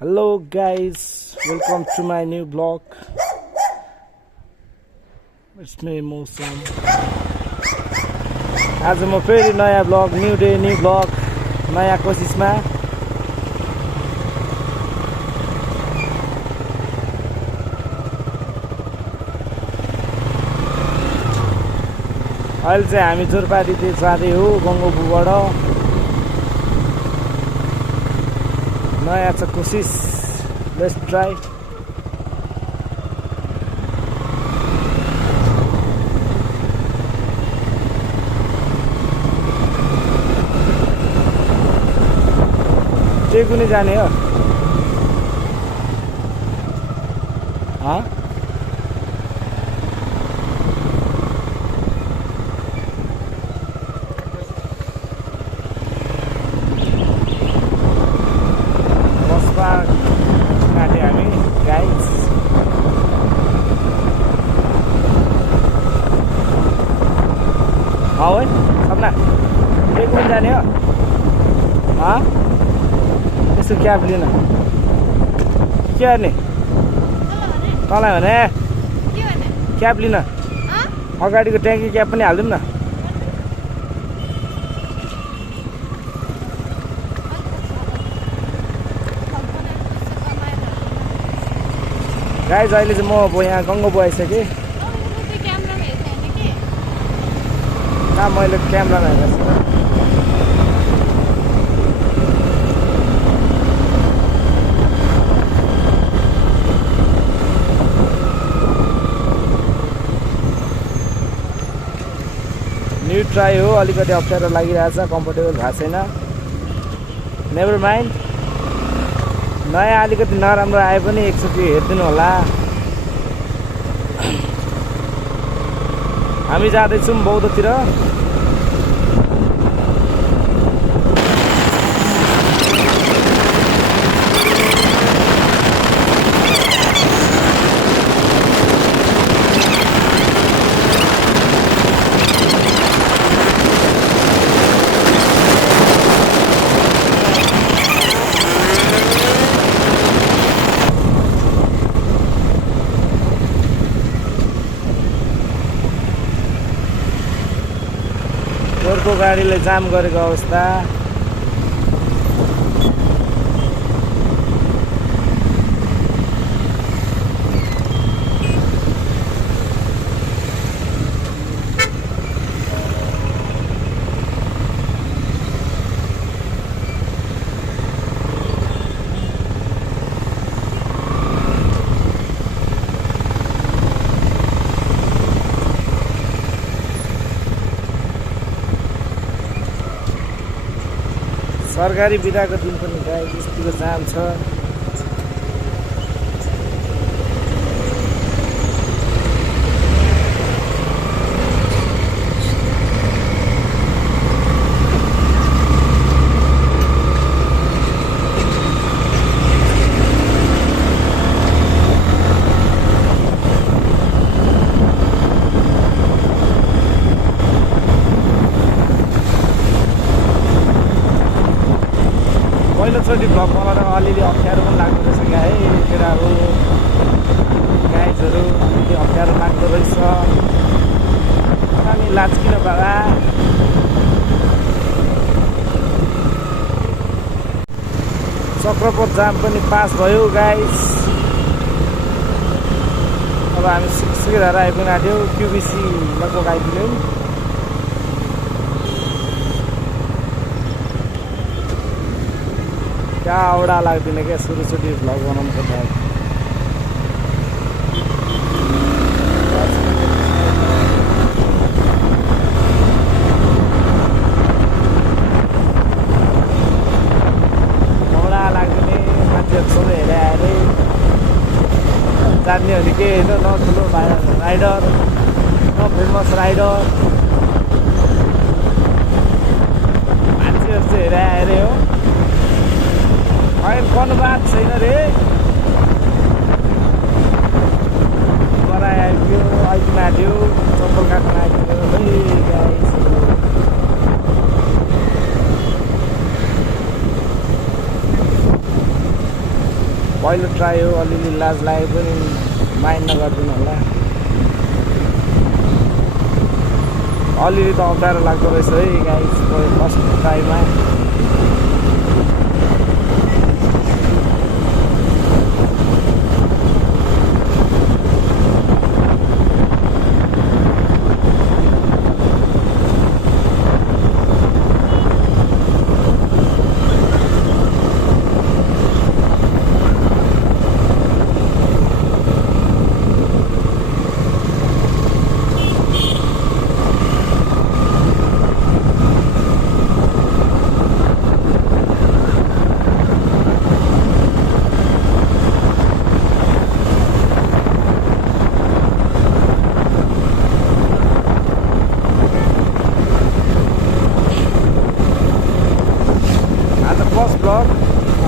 Hello guys, welcome to my new vlog. It's me Mosam. आज म फेरि नयाँ vlog, new day new vlog, नयाँ कोसिसमा। अहिले चाहिँ हामी जोरपाटी जाँदै हो गङ्गोपुबाट। नयाँ छ कोसिस, लेट्स ट्राई। चाहिँ कुनै जाने हो? काटे हामी गाइस। है सपना के कुन जाने हो? यसो क्याब लिन के गर्ने? तँलाई भने क्याब लिन, अगाडिको ट्याङ्की क्याब पनि हालिदिउँ न। गाइज अहिले चाहिँ म यहाँ गङ्गोपु आइसकेँ। कहाँ मैले क्यामेरामा हेरेको छु। न्यू ट्राई हो, अलिकति अप्ठ्यारो लागिरहेछ, कम्फर्टेबल भएको छैन। नेभर माइन्ड, नयाँ अलिकति नराम्रो आए पनि एकचोटि हेरिदिनु होला। हामी जाँदैछौँ बौद्धतिर। अर्को गाडीले जाम गरेको अवस्था। सरकारी बिदाको दिन पनि गाई यस्तोको जाम छ। पहिलोचोटि भ्लग बनाउँदा अलिअलि अप्ठ्यारो पनि लाग्दो रहेछ गाई केटाहरू गाइजहरू, अलिअलि अप्ठ्यारो लाग्दो रहेछ। हामी लाचकिन बाबा। चक्रपथ जाम पनि पास भयो गाइस। अब हामी सिक्किधार आइपुग्न आँट्यौँ। क्युबिसी लगभग आइपुग्यौँ। क्या औडा लाग्दैन क्या सुरुचोटि भ्लग बनाउनु पर्दा। औडा लाग्ने मान्छेहरू सबै हेरे आएर जान्ने भने के होइन, न ठुलो राइडर न फेमस राइडर, मान्छेहरू चाहिँ हेरे आएर हो। अहिले अनुवाद छैन रे। बराइ आइपुग्यो, आइपुग्न आँट्यो, चप्पल काट्न आइपुग्यो। पहिलो ट्राई हो, अलिअलि लाज लागे पनि माइन्ड नगरिदिनु होला। अलिअलि त अप्ठ्यारो लाग्दो रहेछ है गाइस फर्स्ट ट्राईमा।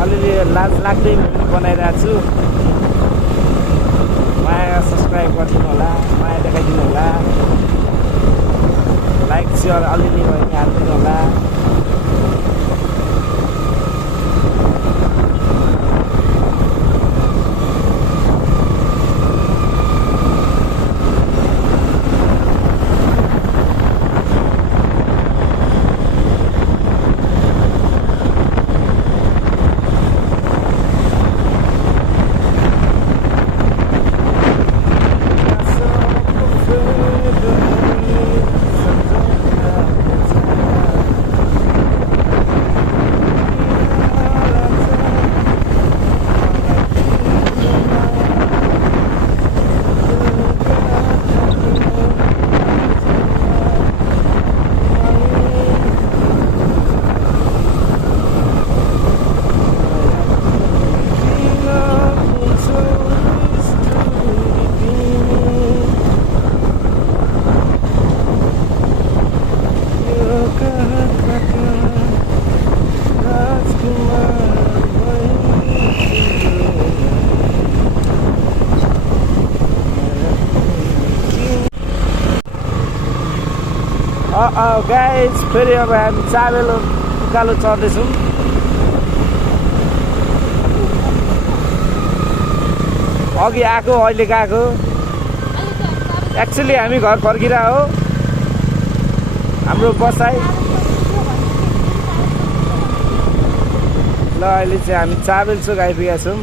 अलिअलि लाज लाग्दै बनाइरहेको छु। माया सब्सक्राइब गरिदिनु होला, माया देखाइदिनु होला, लाइक सेयर अलिअलि भयो भने हालिदिनु होला। गाइस फेरि अब हामी चाबेलो उकालो चढ्दैछौँ। अघि आएको अहिले गएको, एक्चुअली हामी घर फर्किरह हो। हाम्रो बसाइ ल अहिले चाहिँ हामी चाबेल चोक आइपुगेका छौँ।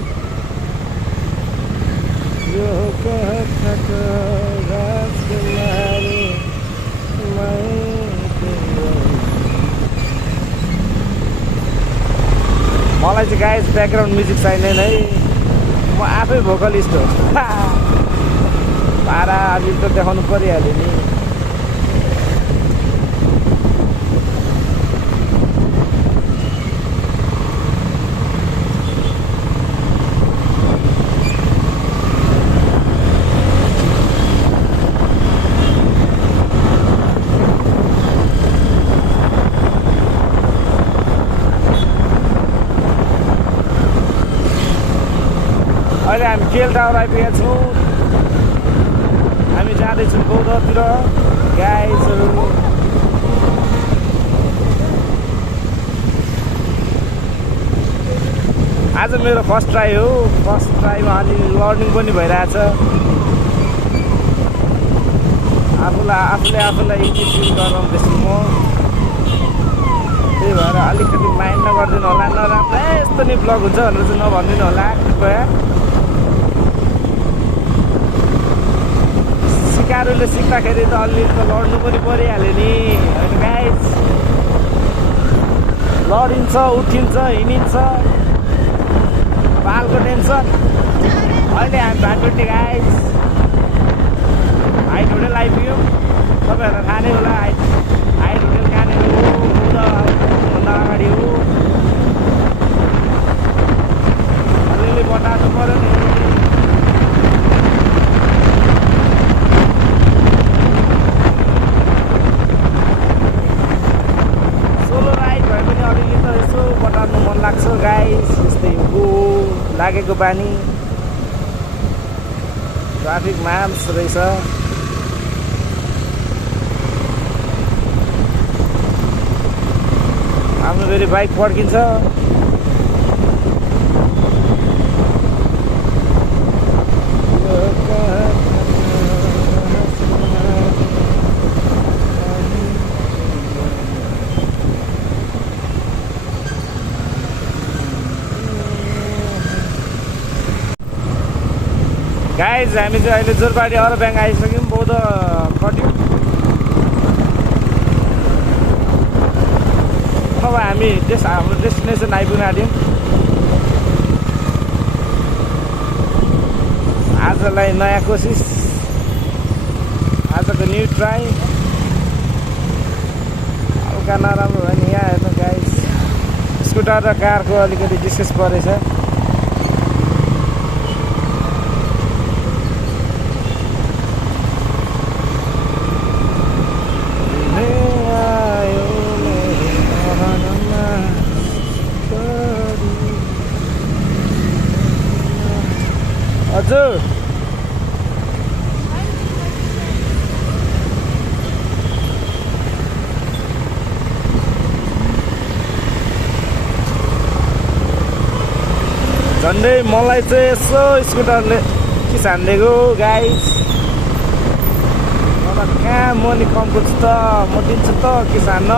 मलाई चाहिँ गाइस ब्याकग्राउन्ड म्युजिक चाहिँदैन है, म आफै भोकलिस्ट हो। पारा अलि त देखाउनु परिहाल्यो नि। अहिले हामी केल टावर आइपुगेका छौँ। हामी जाँदैछौँ बौद्धतिर गाइजहरू। आज मेरो फर्स्ट ट्राई हो। फर्स्ट ट्राईमा अलि लर्निङ पनि भइरहेछ। आफूलाई इजी फिल गराउँदैछु म। त्यही भएर अलिकति माइन्ड नगरिदिनु होला। नराम्रो यस्तो नि ब्लग हुन्छ भनेर चाहिँ नभनिदिनु होला कृपया। सिकारुले सिक्दाखेरि त अलिअलि त लड्नु पनि परिहाल्यो नि होइन गाइस। लडिन्छ, उठिन्छ, हिँडिन्छ, बालको टेन्सन। अहिले हामी भाटुट्ने गाइस हाइट होटेल आइपुग्यौँ। तपाईँहरूलाई थाहा नै होला हाइट होटेल कहाँनिर हो, भन्दा अगाडि हो। अलिअलि बटार्नु पऱ्यो नि। सोलो राइड भए पनि अलिअलि त यसो बटार्नु मन लाग्छ गाइस। यस्तै हो लागेको बानी। ट्राफिक माम्स रहेछ। हाम्रो फेरि बाइक पड्किन्छ। गाइज हामी चाहिँ अहिले जोरपाटी अरू ब्याङ्क आइसक्यौँ बौद्ध कट्यौँ अब हामी हाम्रो डेस्टिनेसन आइपुग्न आँट्यौँ आजलाई नयाँ कोसिस आजको न्यू ट्राई हल्का नराम्रो भयो नि यहाँ हेर्नु गाइज स्कुटर र कारको अलिकति डिस्टेन्स परेछ हजुर झन्डै मलाई चाहिँ यसो स्कुटरले किसानदिएको गाइस अब कहाँ म नि कम कुछु त म दिन्छु त किसान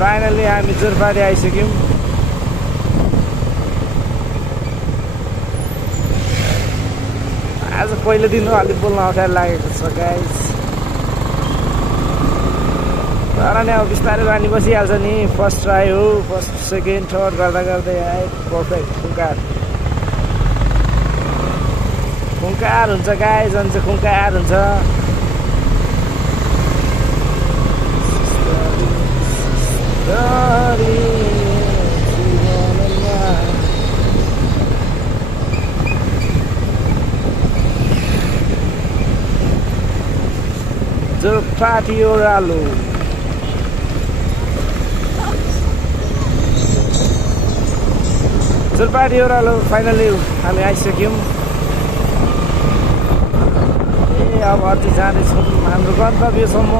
फाइनली हामी जोरपाटी आइसक्यौँ आज पहिलो दिन हो अलिक बोल्न अप्ठ्यारो लागेको छ गाइस तर नि अब बिस्तारै बानी बसिहाल्छ नि फर्स्ट ट्राई हो फर्स्ट सेकेन्ड थर्ड गर्दा गर्दै आए पर्फेक्ट खुङ्कार हुन्छ गाइस अनि चाहिँ खुङ्कार हुन्छ jorpati ओह्रालो jorpati ओह्रालो फाइनली हामी आइसक्यौँ ए अब अझै जाँदैछौँ हाम्रो गन्तव्यसम्म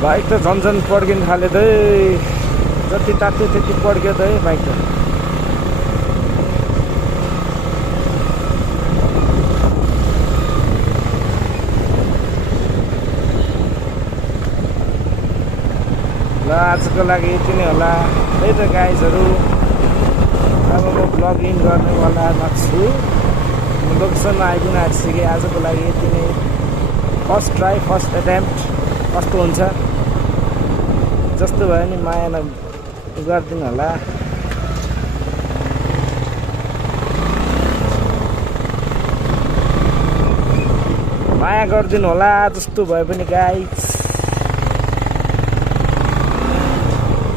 बाइक त झन् पड्किन थाल्यो त जति तात्यो त्यति पड्क्यो त बाइक त ल आजको लागि यति नै होला त्यही त गाइजहरू अब म ब्लग इन गर्नेवाला छु म लोकेसनमा आइपुग्न आँटिसकेँ आजको लागि यति नै फर्स्ट ट्राई फर्स्ट एटेम्प्ट कस्तो हुन्छ जस्तो भयो नि माया गरिदिनु होला माया गरिदिनु होला जस्तो भयो पनि guys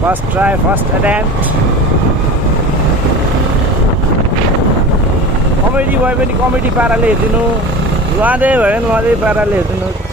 first try first attempt comedy भयो भने कमेडी पाराले हेरिदिनु रुवाँदै भयो भने रुवाँदै पाराले हेरिदिनु